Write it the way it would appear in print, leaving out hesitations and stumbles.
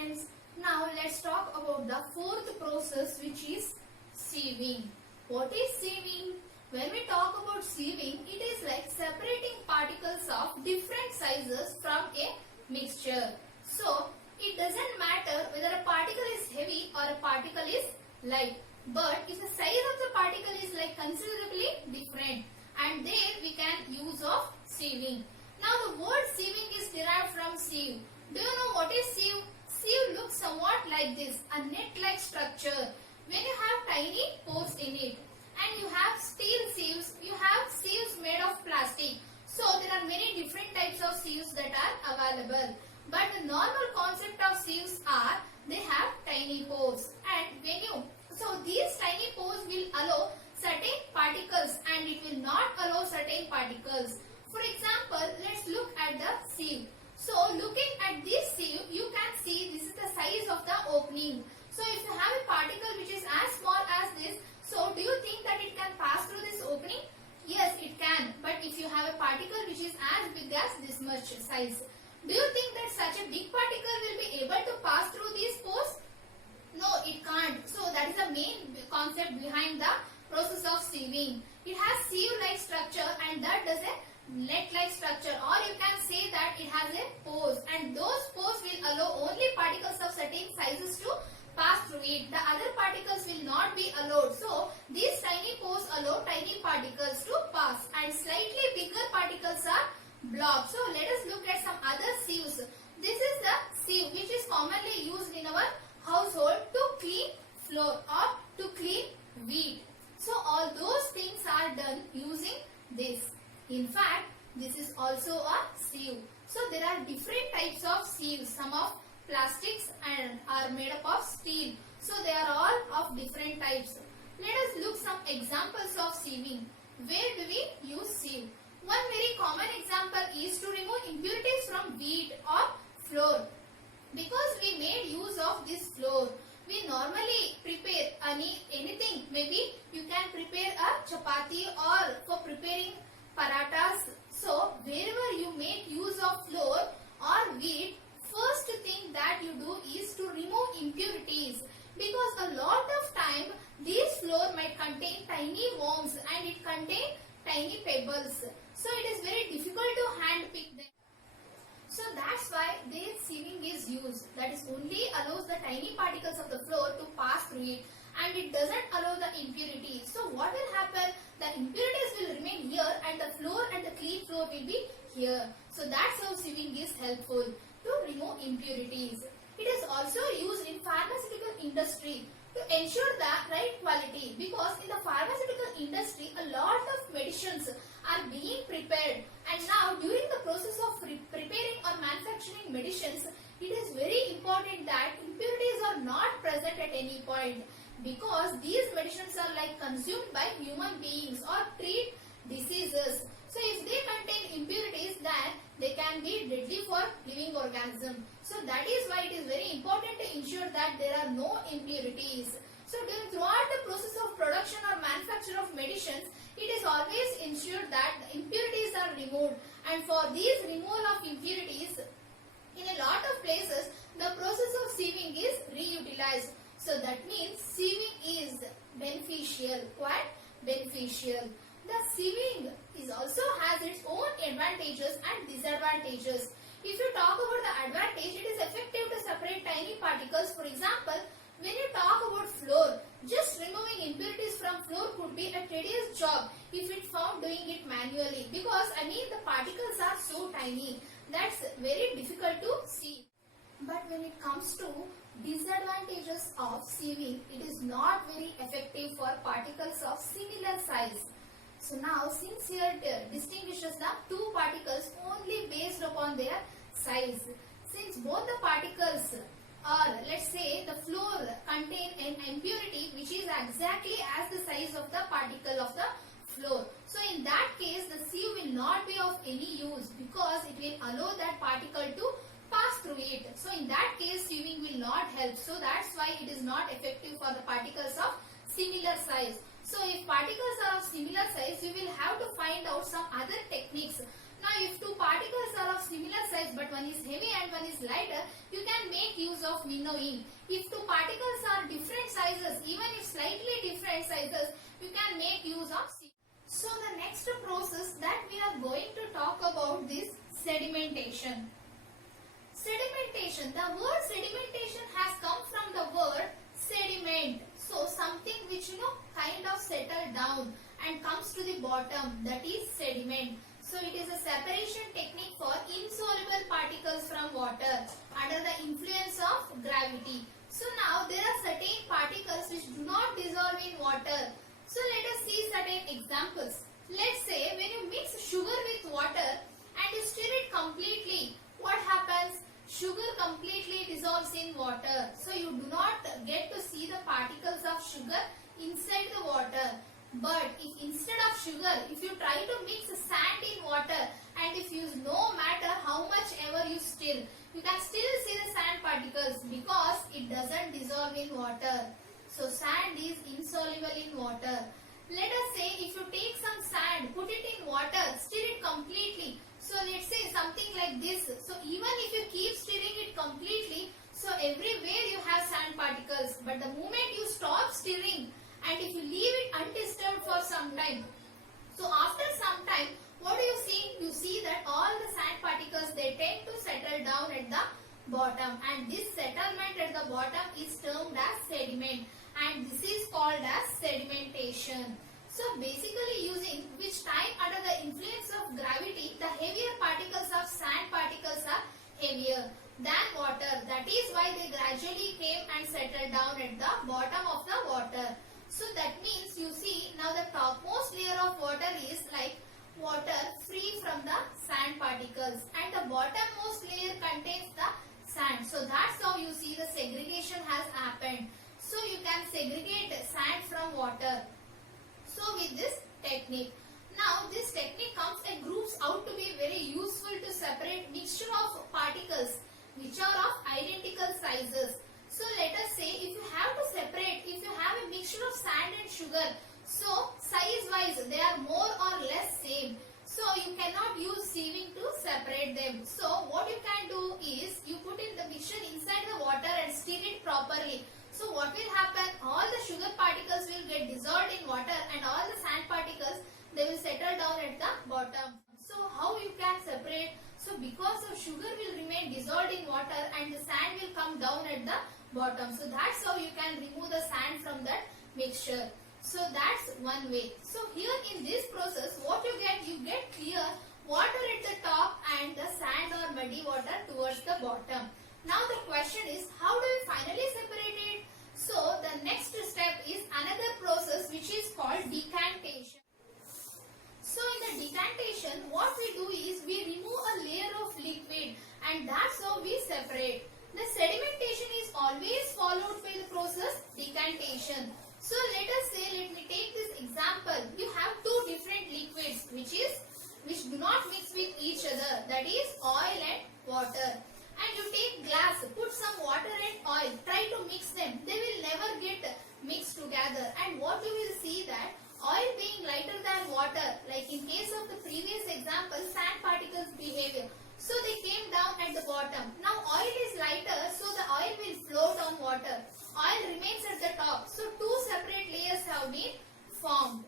friends. Now let's talk about the fourth process, which is sieving. What is sieving? When we talk about sieving, it is like separating particles of different sizes from a mixture. So it doesn't matter whether a particle is heavy or a particle is light, but if the size of the particle is like considerably different, and there we can use of sieving. Now the word sieving is derived from sieve. Do you know what is sieve? Sieve looks somewhat like this, a net-like structure. When you have tiny pores in it, and you have steel sieves, you have sieves made of plastic. So there are many different types of sieves that are available. But the normal concept of sieves are, they have tiny pores, and these tiny pores will allow certain particles and it will not allow certain particles. For example, let's look at the sieve. So looking at this sieve, you can see this is the size of the opening. So if you have a particle which is as small as this, so do you think that it can pass through this opening? Yes, it can. But if you have a particle which is as big as this much size, do you think that such a big particle will be able to pass through these pores? No, it can't. So that is the main concept behind the process of sieving. It has sieve-like structure and that does a net-like structure, or you can say that it has a pores, and those pores will allow only particles of certain sizes to pass through it. The other particles will not be allowed. So these tiny pores allow tiny particles to pass, and slightly bigger particles are blocked. So let us look at some other sieves. This is the sieve which is commonly used in our household to clean floor or to clean wheat. So all those things are done using this. In fact, this is also a sieve. So there are different types of sieves. Some of plastics and are made up of steel. So they are all of different types. Let us look some examples of sieving. Where do we use sieve? One very common example is to remove impurities from wheat or flour. Because we made use of this flour, we normally prepare anything. Maybe you can prepare a chapati or for preparing parathas. So wherever you make use of flour or wheat, first thing that you do is to remove impurities, because a lot of time this flour might contain tiny worms and it contain tiny pebbles. So it is very difficult to hand pick them. So that's why this sieving is used. That is only allows the tiny particles of the flour to pass through it, and it doesn't allow the impurities. So what will happen? The impurities will remain here and the flour and the clean flour will be here. So that's how sieving is helpful to remove impurities. It is also used in pharmaceutical industry to ensure the right quality, because in the pharmaceutical industry a lot of medicines are being prepared, and now during the process of preparing or manufacturing medicines, it is very important that impurities are not present at any point, because these medicines are like consumed by human beings or treat diseases. So if they contain impurities, then they can be deadly for living organism. So that is why it is very important to ensure that there are no impurities. So throughout the process of production or manufacture of medicines, it is always ensured that the impurities are removed, and for these removal of impurities, in a lot of places the process of sieving is reutilized. So that means sieving is beneficial, quite beneficial. The sieving also has its own advantages and disadvantages. If you talk about the advantage, it is effective to separate tiny particles. For example, when you talk about flour, just removing impurities from flour could be a tedious job if it found doing it manually, because the particles are so tiny. That's very difficult to see. But when it comes to disadvantages of sieving, it is not very effective for particles of similar size. So now, since here it distinguishes the two particles only based upon their size. Since both the particles, or let's say the flour, contain an impurity which is exactly as the size of the particle of the flour, so in that case the sieve will not be of any use, because it will allow that particle to pass through it. So in that case sieving will not help. So that's why it is not effective for the particles of similar size. So if particles are of similar size, you will have to find out some other techniques. Now if two particles are of similar size but one is heavy and one is lighter, you can make use of winnowing. If two particles are different sizes, even if slightly different sizes, you can make use of sieving. So the next process that we are going to talk about is sedimentation. Sedimentation. The word sedimentation has come from the word sediment. So something which kind of settle down and comes to the bottom, that is sediment. So it is a separation technique for insoluble particles from water under the influence of gravity. So now there are certain particles which do not dissolve in water. So let us see certain examples. Let's say when you mix sugar with water and you stir it completely, what happens? Sugar completely dissolves in water. So you do not get to see the particles of sugar inside the water. But if instead of sugar, if you try to mix sand in water and if you no matter how much ever you stir, you can still see the sand particles because it doesn't dissolve in water. So sand is insoluble in water. Let us say if you take some sand, put it in water, stir it completely. So let's say something like this. So even if you keep stirring it completely, so everywhere you have sand particles. But the moment you stop stirring and if you leave it undisturbed for some time, so after some time, what do you see? You see that all the sand particles, they tend to settle down at the bottom, and this settlement at the bottom is termed as sediment, and this is called as sedimentation. So basically using which time under the influence of gravity, the heavier particles of sand particles are heavier than water. That is why they gradually came and settled down at the bottom of the water. So that means you see now the topmost layer of water is like water free from the sand particles, and the bottommost layer contains the sand. So that's how you see the segregation has happened. So you can segregate sand from water. So with this technique, now this technique comes and groups out to be very useful to separate mixture of particles which are of identical sizes. So let us say if you have to separate, if you have a mixture of sand and sugar, so size wise they are more or less same. So you cannot use sieving to separate them. So what you can do is you put in the mixture inside the water and stir it properly. So what will happen? All the sugar particles will get dissolved in water and all the sand particles, they will settle down at the bottom. So how you can separate? So because of sugar will remain dissolved in water and the sand will come down at the bottom. So that's how you can remove the sand from that mixture. So that's one way. So here in this process, what you get clear water at the top and the sand or muddy water towards the bottom. Now the question is, how do we finally separate it? So the next step is another process which is called decantation. So in the decantation, what we do is we remove a layer of liquid and that's how we separate. The sedimentation is always followed by the process decantation. So let us say, let me take this example. You have two different liquids which do not mix with each other, that is oil and water. And you take glass, put some water and oil, try to mix them. They will never get mixed together. And what you will see that oil being lighter than water, like in case of the previous example, sand particles behavior. So they came down at the bottom. Now oil is lighter, so the oil will float on water. Oil remains at the top. So two separate layers have been formed.